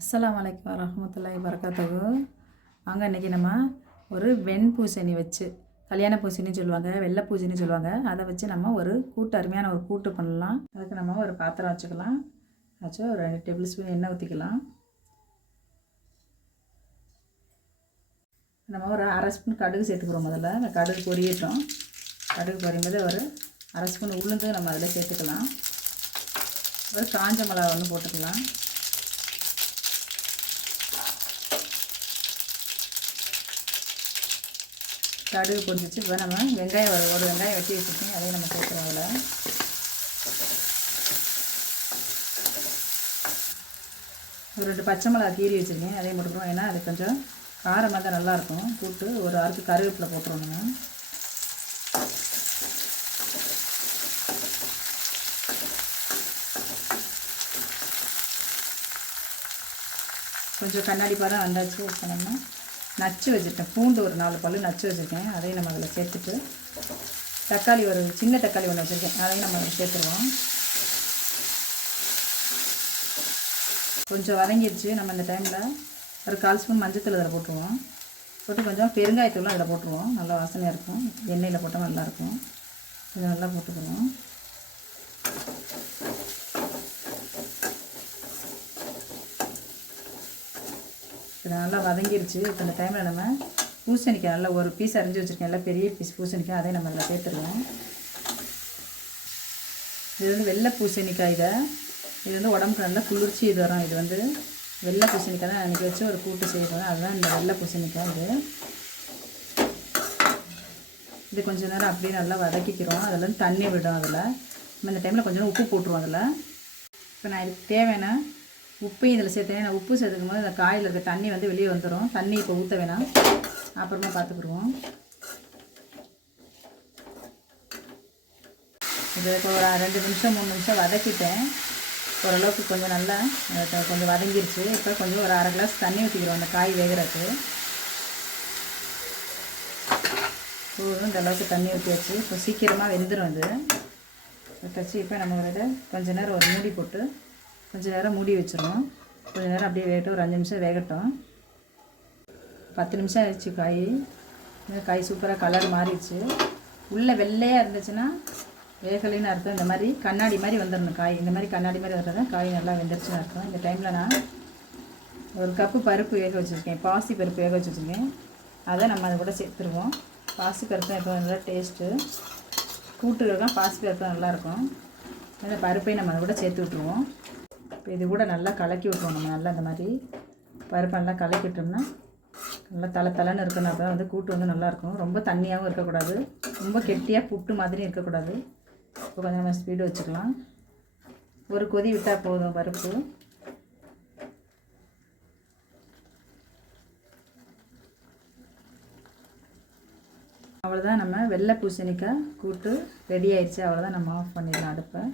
அஸ்லாம் வலைக்கம் வரஹ்மத்துல்லாஹி வரகாத்தகு வாங்க இன்றைக்கி நம்ம ஒரு வெண் பூசணி வச்சு கல்யாண பூசணின்னு சொல்லுவாங்க வெள்ளை பூசணின்னு சொல்லுவாங்க. அதை வச்சு நம்ம ஒரு கூட்டு அருமையான ஒரு கூட்டு பண்ணலாம். அதுக்கு நம்ம ஒரு பாத்திரம் வச்சுக்கலாம். வச்சு ஒரு ரெண்டு டேபிள் ஸ்பூன் எண்ணெய் ஊற்றிக்கலாம் நம்ம ஒரு அரை ஸ்பூன் கடுகு சேர்த்துக்கிறோம் முதல்ல. அந்த கடுகு பொரியட்டும். கடுகு பொரியும் போது ஒரு அரை ஸ்பூன் உளுந்து நம்ம அதில் சேர்த்துக்கலாம். ஒரு காஞ்ச மிளகா ஒன்று போட்டுக்கலாம். கடுகு பொரிஞ்சிச்சு. இப்போ நம்ம வெங்காயம் ஒரு ஒரு வெங்காயம் வெட்டி வச்சுருக்கோம் அதையும் நம்ம சேர்க்குறோம் அதில். ஒரு ரெண்டு பச்சை மிளகா கீறி வச்சுருக்கேன். அதையும் போட்டுக்கிறோம் ஏன்னா அது கொஞ்சம் காரமாக தான் நல்லாயிருக்கும் போட்டு ஒரு அரைச்சி கருவேப்பிலை போட்டுருவோம் நம்ம. கொஞ்சம் கண்ணாடி பதம் வந்தாச்சு. இப்போ நம்ம நச்சு வச்சுருக்கேன் பூண்டு ஒரு நாலு பல்லு நச்சு வச்சுருக்கேன். அதையும் நம்ம அதில் சேர்த்துட்டு தக்காளி ஒரு சின்ன தக்காளி ஒன்று வச்சுருக்கேன். அதையும் நம்ம அதில் சேர்த்துருவோம். கொஞ்சம் வதங்கிடுச்சு. நம்ம இந்த டைமில் ஒரு கால் ஸ்பூன் மஞ்சத்தூள் அதில் போட்டுருவோம். போட்டு கொஞ்சம் பெருங்காயத்தூளும் அதில் போட்டுருவோம். நல்லா வாசனையாக இருக்கும். எண்ணெயில் போட்டால் நல்லாயிருக்கும் இதை நல்லா போட்டுக்கிறோம் இது நல்லா வதங்கிருச்சு. இப்போ இந்த டைமில் நம்ம பூசணிக்காய் நல்லா ஒரு பீஸ் அரிஞ்சு வச்சுருக்கேன். நல்லா பெரிய பீஸ் பூசணிக்காய். அதே நம்ம அதில் சேர்த்துருவோம். இது வந்து வெள்ளை பூசணிக்காய் இதை. இது வந்து உடம்புக்கு நல்லா குளிர்ச்சி இது வரும். இது வந்து வெள்ளை பூசணிக்காய் தான் அன்றைக்கி வச்சு ஒரு கூட்டு செய்யணும் அதுதான் இந்த வெள்ளை பூசணிக்காய் இது. இது கொஞ்ச நேரம் அப்படியே நல்லா வதக்கிக்கிறோம். அதில் வந்து தண்ணி விடும் அதில். நம்ம இந்த டைமில் கொஞ்சம் உப்பு போட்டுருவோம் அதில். இப்போ நான் இதுக்கு தேவையான உப்பையும் இதில் சேர்த்தேன். நான் உப்பு சேர்த்துக்கும் போது இந்த காயில் இருக்க தண்ணி வந்து வெளியே வந்துடும் தண்ணி இப்போ ஊற்ற வேணாம். அப்புறமா பார்த்துக்குருவோம். இது இப்போ ஒரு ரெண்டு நிமிஷம் மூணு நிமிஷம் வதக்கிட்டேன். ஓரளவுக்கு கொஞ்சம் நல்லா கொஞ்சம் வதங்கிருச்சு. இப்போ கொஞ்சம் ஒரு அரை கிளாஸ் தண்ணி ஊற்றிக்கிறோம் அந்த காய் வேகிறதுக்கு. போதும் இந்த அளவுக்கு தண்ணி ஊற்றி வச்சு இப்போ சீக்கிரமாக வெந்துடும் இது. வச்சு இப்போ நம்ம ஒரு இதை கொஞ்ச நேரம் ஒரு மூடி போட்டு கொஞ்ச நேரம் மூடி வச்சிருவோம் கொஞ்ச நேரம் அப்படியே வேகட்டும். ஒரு அஞ்சு நிமிஷம் வேகட்டும். பத்து நிமிஷம் ஆயிடுச்சு காய். இந்த காய் சூப்பராக கலர் மாறிடுச்சு. உள்ளே வெள்ளையாக இருந்துச்சுன்னா வேகலைன்னு அர்த்தம். இந்த மாதிரி கண்ணாடி மாதிரி வந்துடணும் காய். இந்த மாதிரி கண்ணாடி மாதிரி வர்றது தான் காய் நல்லா வெந்துருச்சுன்னு அர்த்தம். இந்த டைமில் நான் ஒரு கப்பு பருப்பு வேக வச்சுருக்கேன். பாசி பருப்பு வேக வச்சுருக்கேன். அதை நம்ம அதை கூட சேர்த்துருவோம். பாசி பருப்பு எப்போ நல்லா டேஸ்ட்டு கூட்டுறதுலாம் பாசி பருப்பு நல்லாயிருக்கும் அந்த பருப்பையும் நம்ம அதை கூட சேர்த்து விட்ருவோம் இப்போ இது கூட நல்லா கலக்கி விட்ருவோம் நம்ம நல்லா இந்த மாதிரி பருப்பை நல்லா கலக்கி விட்டோம்னா நல்லா தலை தலைன்னு இருக்கணும் அப்போ வந்து கூட்டு வந்து நல்லாயிருக்கும் ரொம்ப தண்ணியாகவும் இருக்கக்கூடாது. ரொம்ப கெட்டியாக புட்டு மாதிரி இருக்கக்கூடாது. இப்போ கொஞ்சம் நம்ம ஸ்பீடு வச்சுக்கலாம். ஒரு கொதி விட்டால் போதும் பருப்பு. அவ்வளோதான் நம்ம வெள்ளை பூசணிக்காய் கூட்டு ரெடி ஆயிடுச்சு. அவ்வளோதான் நம்ம ஆஃப் பண்ணிடலாம் அடுப்பை.